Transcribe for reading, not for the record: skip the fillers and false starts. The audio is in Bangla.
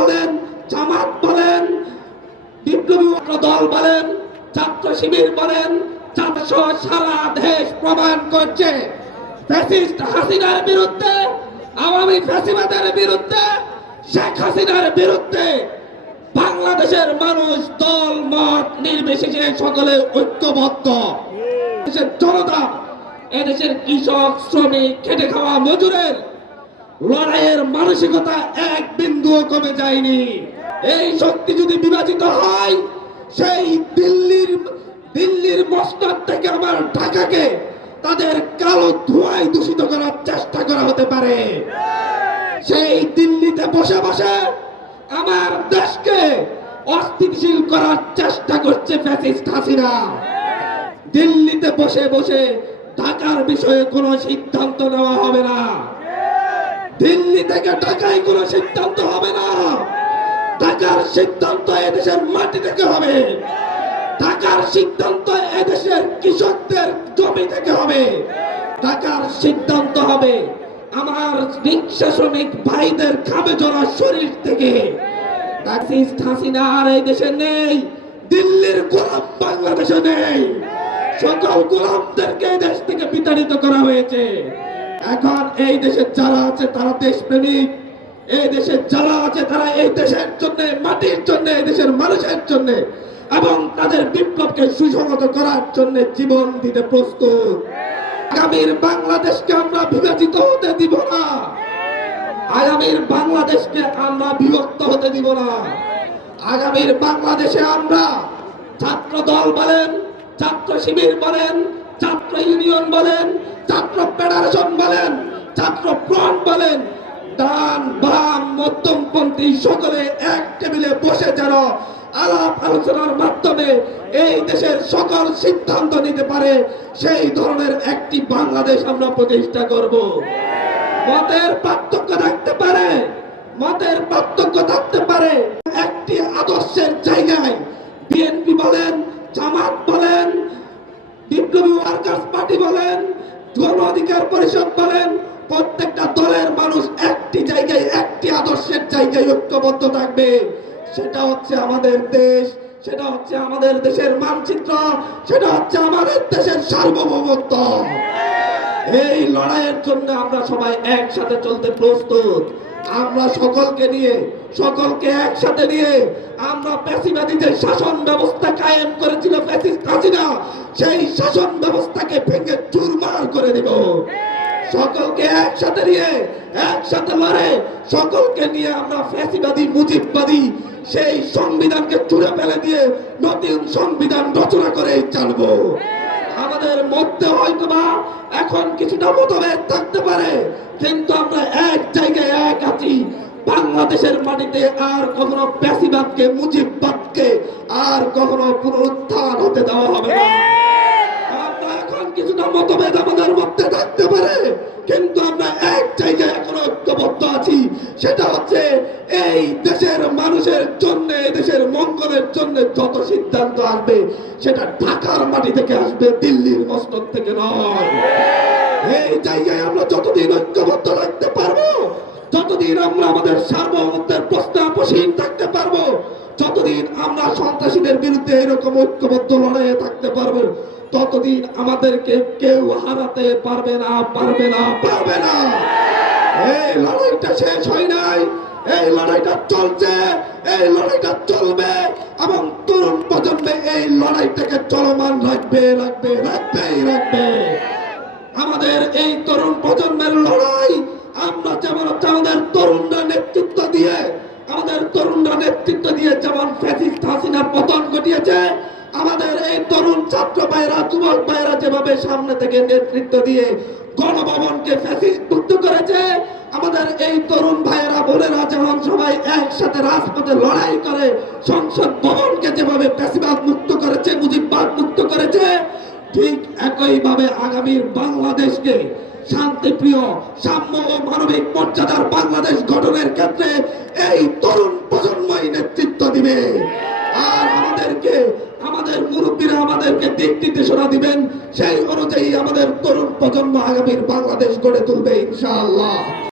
বলেন, জামাত বলেন, বিপ্লবী দল বলেন, ছাত্র শিবির বলেন, সারা দেশ প্রমাণ করছে ফ্যাসিস্ট হাসিনার বিরুদ্ধে, আওয়ামী ফ্যাসিবাদের বিরুদ্ধে, শেখ হাসিনার বিরুদ্ধে বাংলাদেশের মানুষ দল মত নির্বিশেষে সকলে ঐক্যবদ্ধ। দেশের জনতা, এদেশের কৃষক, শ্রমিক, খেটে খাওয়া মজুরের লড়াইয়ের মানসিকতা এক বিন্দুও কমে যায়নি। এই শক্তি যদি বিভাজিত হয়, সেই দিল্লির মসনদ থেকে আমার ঢাকাকে তাদের কালো ধোঁয়ায় দূষিত করার চেষ্টা করা হতে পারে। সেই দিল্লিতে বসে বসে আমার দেশকে অস্থিতিশীল করার চেষ্টা করছে ফ্যাসিস্ট হাসিনা। দিল্লিতে বসে বসে ঢাকার বিষয়ে কোনো সিদ্ধান্ত নেওয়া হবে না। দিল্লি থেকে ঢাকায় কোনো সিদ্ধান্ত হবে না। ঢাকার সিদ্ধান্ত এদেশের মাটি থেকে হবে। ঢাকার সিদ্ধান্ত এদেশের কৃষকদের জমি থেকে হবে। ঢাকার সিদ্ধান্ত হবে আমার রিক্সা শ্রমিক ভাইদের খাবে জড়া শরীর থেকে। ফ্যাসিস্ট হাসিনা আর এই দেশে নেই, দিল্লির গোলাম বাংলাদেশে নেই। সকল গোলামদেরকে দেশ থেকে বিতাড়িত করা হয়েছে। এখন এই দেশে যারা আছে তারা দেশপ্রেমিক, এই দেশে যারা আছে তারা এই দেশের জন্য, মাটির জন্য, এই দেশের মানুষের জন্য এবং তাদের বিপ্লবকে সুসংহত করার জন্য জীবন দিতে প্রস্তুত। আগামীর বাংলাদেশকে আমরা বিভাজিত হতে দিব না। আগামীর বাংলাদেশকে আমরা বিভক্ত হতে দিব না। আগামীর বাংলাদেশে আমরা ছাত্র দল বলেন, ছাত্র শিবির বলেন, ছাত্র ইউনিয়ন বলেন, ছাত্র ফেডারেশন বলেন, ছাত্র ফ্রন্ট বলেন, ডান বাম মধ্যমপন্থী সকলে এক টেবিলে বসে যেন আলাপ আলোচনার মাধ্যমে এই দেশের সকল সিদ্ধান্ত নিতে পারে, সেই ধরনের একটি বাংলাদেশ আমরা প্রতিষ্ঠা করব। মতের পার্থক্য থাকতে পারে, মতের পার্থক্য থাকতে পারে, একটি আদর্শের জায়গায় বিএনপি বলেন, জামাত বলেন, বিপ্লবী ওয়ার্কার্স পার্টি বলেন, গণ অধিকার পরিষদ বলেন, প্রত্যেকটা দলের মানুষ একটি জায়গায়, একটি আদর্শের জায়গায় ঐক্যবদ্ধ থাকবে। সেটা হচ্ছে আমাদের দেশ, সেটা হচ্ছে আমাদের দেশের মানচিত্র, সেটা হচ্ছে আমাদের দেশের সার্বভৌমত্ব। এই লড়াইয়ের জন্য আমরা সবাই একসাথে চলতে প্রস্তুত। আমরা সকলকে নিয়ে, সকলকে একসাথে নিয়ে আমরা ফ্যাসিবাদী যে শাসন ব্যবস্থা কায়েম করেছিল ফ্যাসিস্ট হাসিনা, সেই শাসন ব্যবস্থাকে ভেঙে চুরমার করে দেব। সকলকে একসাথে নিয়ে, একসাথে লড়ে, সকলকে নিয়ে আমরা ফ্যাসিবাদী মুজিববাদী সেই সংবিধানকে চুরে ফেলে দিয়ে নতুন সংবিধান রচনা করে চালবো। আমাদের মধ্যে হয়তোবা এখন কিছুটা মতভেদ থাকতে পারে, কিন্তু আমরা এক জায়গায় এক আছি। বাংলাদেশের মাটিতে আর কখনো ফ্যাসিবাদকে, মুজিববাদকে আর কখনো পুনরুত্থান হতে দেওয়া হবে না। আমরা এখন কিছুটা মতভেদ আমাদের মধ্যে থাকতে পারে, কিন্তু আমরা এক জায়গায় এখন ঐক্যবদ্ধ আছি। সেটা হচ্ছে এই দেশের মানুষের জন্য, এই দেশের মঙ্গলের জন্য যত সিদ্ধান্ত আসবে সেটা ঢাকার মাটি থেকে আসবে, দিল্লির মসনদ থেকে নয়। এই জায়গায় আমরা যতদিন ঐক্যবদ্ধ থাকতে পারবো, যতদিন আমরা আমাদের সার্বভৌমত্বের প্রশ্নে আপোষহীন থাকতে পারবো, যতদিন আমরা সন্ত্রাসীদের বিরুদ্ধে এরকম ঐক্যবদ্ধ লড়াইয়ে থাকতে পারবো, ততদিন আমাদেরকে কেউ হারাতে পারবে না, পারবে না, পারবে না। এই লড়াইটা শেষ হয় নাই, এই লড়াইটা চলছে, এই লড়াইটা চলবে এবং তরুণ প্রজন্মে এই লড়াইটাকে চলমান রাখবে, রাখবে, রাখবেই রাখবে। আমাদের এই তরুণ প্রজন্মের লড়াই আমরা যেমন আমাদের তরুণরা নেতৃত্ব দিয়ে, আমাদের তরুণরা নেতৃত্ব দিয়ে যেমন ফ্যাসিস্ট হাসিনার পতন ঘটিয়েছে, আমাদের এই তরুণ ছাত্র ভাইরা, যুবক ভাইরা যেভাবে সামনে থেকে নেতৃত্ব দিয়ে গণভবনকে ফ্যাসিস্ট মুক্ত করেছে, আমাদের এই তরুণ ভাইয়েরা বোনেরা যেমন সবাই একসাথে রাজপথে লড়াই করে সংসদ ভবনকে যেভাবে ফ্যাসিবাদ মুক্ত করেছে, মুজিববাদ মুক্ত করেছে, ঠিক একইভাবে আগামীর বাংলাদেশকে শান্তিপ্রিয়, সাম্য ও মানবিক মর্যাদার বাংলাদেশ গঠনের ক্ষেত্রে এই তরুণ প্রজন্মই নেতৃত্ব দিবে। আর আমাদেরকে, আমাদের মুরব্বীরা আমাদেরকে দিক নির্দেশনা দিবেন, সেই অনুযায়ী আমাদের তরুণ প্রজন্ম আগামীর বাংলাদেশ গড়ে তুলবে ইনশাআল্লাহ।